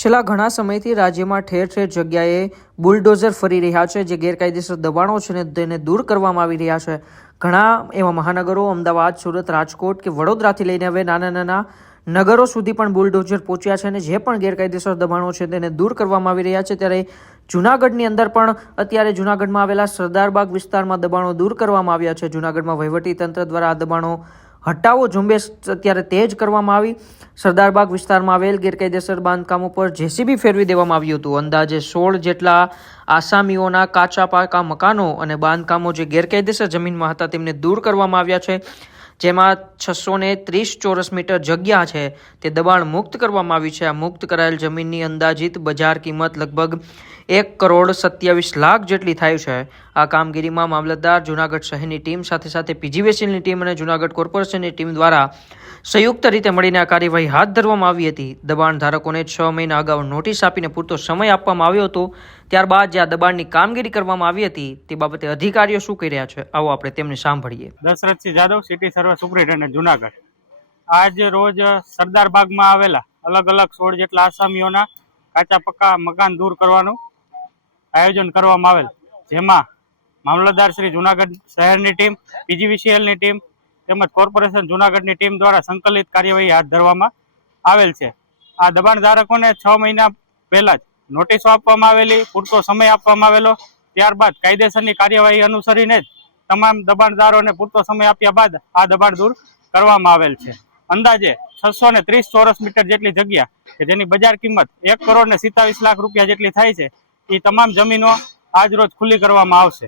છેલ્લા ઘણા સમયથી રાજ્યમાં ઠેર ઠેર જગ્યાએ બુલડોઝર ફરી રહ્યા છે, જે ગેરકાયદેસર દબાણો છે ને તેને દૂર કરવામાં આવી રહ્યા છે. ઘણા એવા મહાનગરો અમદાવાદ, સુરત, રાજકોટ કે વડોદરાથી લઈને હવે નાના નાના નગરો સુધી પણ બુલડોઝર પહોંચ્યા છે અને જે પણ ગેરકાયદેસર દબાણો છે તેને દૂર કરવામાં આવી રહ્યા છે. ત્યારે જૂનાગઢની અંદર પણ અત્યારે જૂનાગઢમાં આવેલા સરદારબાગ વિસ્તારમાં દબાણો દૂર કરવામાં આવ્યા છે. જૂનાગઢમાં વહીવટીતંત્ર દ્વારા આ દબાણો હટાવો ઝુંબેશ અત્યારે તેજ કરવામાં આવી. સરદારબાગ વિસ્તારમાં આવેલ ગેરકાયદેસર બાંધકામો પર જેસીબી ફેરવી દેવામાં આવ્યું હતું. અંદાજે 16 જેટલા આસામીઓના કાચા પાકા મકાનો અને બાંધકામો જે ગેરકાયદેસર જમીનમાં હતા તેમને દૂર કરવામાં આવ્યા છે, જેમાં 630 ચોરસ મીટર જગ્યા છે તે દબાણ મુક્ત કરવામાં આવી છે. આ મુક્ત કરાયેલ જમીનની અંદાજિત બજાર કિંમત લગભગ 1,27,00,000 જેટલી થાય છે. આ કામગીરીમાં મામલતદાર, જૂનાગઢ શહેરની ટીમ સાથે સાથે પીજીવીસીએલની ટીમ અને જૂનાગઢ કોર્પોરેશનની ટીમ દ્વારા સંયુક્ત રીતે મળીને આ કાર્યવાહી હાથ ધરવામાં આવી હતી. દબાણ ધારકોને 6 મહિના અગાઉ નોટિસ આપીને પૂરતો સમય આપવામાં આવ્યો હતો. ત્યારબાદ જે આ દબાણની કામગીરી કરવામાં આવી હતી તે બાબતે અધિકારીઓ શું કહી રહ્યા છે, આવો આપણે તેમને સાંભળીએ. Dashrathsinh Jadav, city survey superintendent Junagadh. આજ રોજ સરદારબાગમાં આવેલા અલગ અલગ 16 જેટલા આસામીઓના કાચા પક્કા મકાન દૂર કરવાનું આયોજન કરવામાં આવેલ, જેમાં મામલતદાર શ્રી જૂનાગઢ શહેરની ટીમ, પીજીવીસીએલની ટીમ તેમજ કોર્પોરેશન જૂનાગઢની ટીમ દ્વારા સંકલિત કાર્યવાહી હાથ ધરવામાં આવેલ છે. આ દબાણ ધારકોને 6 મહિના પહેલા જ નોટિસો આપવામાં આવેલી, પૂરતો સમય આપવામાં આવેલો. ત્યારબાદ કાયદેસરની કાર્યવાહી અનુસરીને જ તમામ દબાણદારોને પૂરતો સમય આપ્યા બાદ આ દબાણ દૂર કરવામાં આવેલ છે. અંદાજે 630 ચોરસ મીટર જેટલી જગ્યા કે જેની બજાર કિંમત 1,27,00,000 રૂપિયા જેટલી થાય છે, એ તમામ જમીનો આજ રોજ ખુલ્લી કરવામાં આવશે.